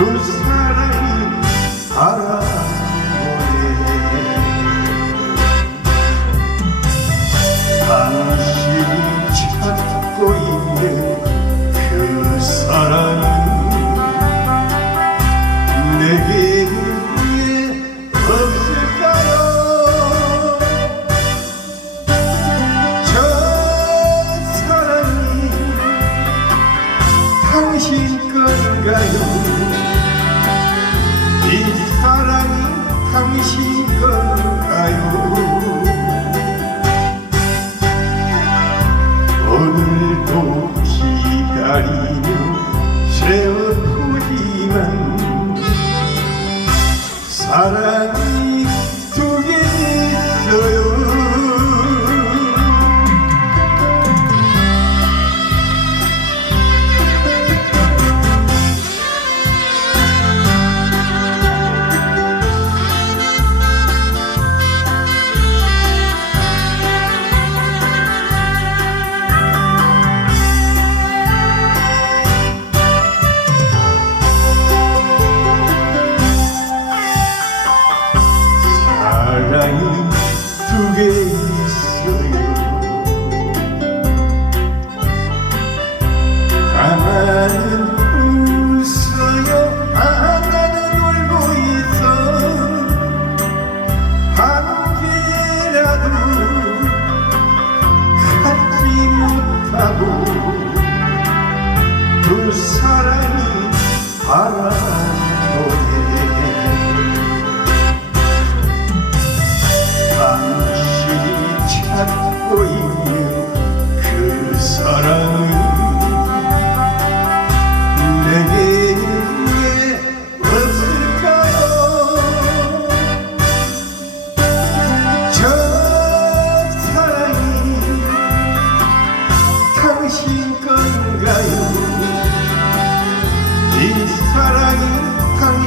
Who's 당신 건가요? 이 사랑이 당신 건가요? 오늘도 기다리며 세어보지만 사랑이 두 개 있어요 사랑이 바라보네 당신이 찾고 있는 그 사랑은 내게 왜 없을까요 저 사랑이 당신 건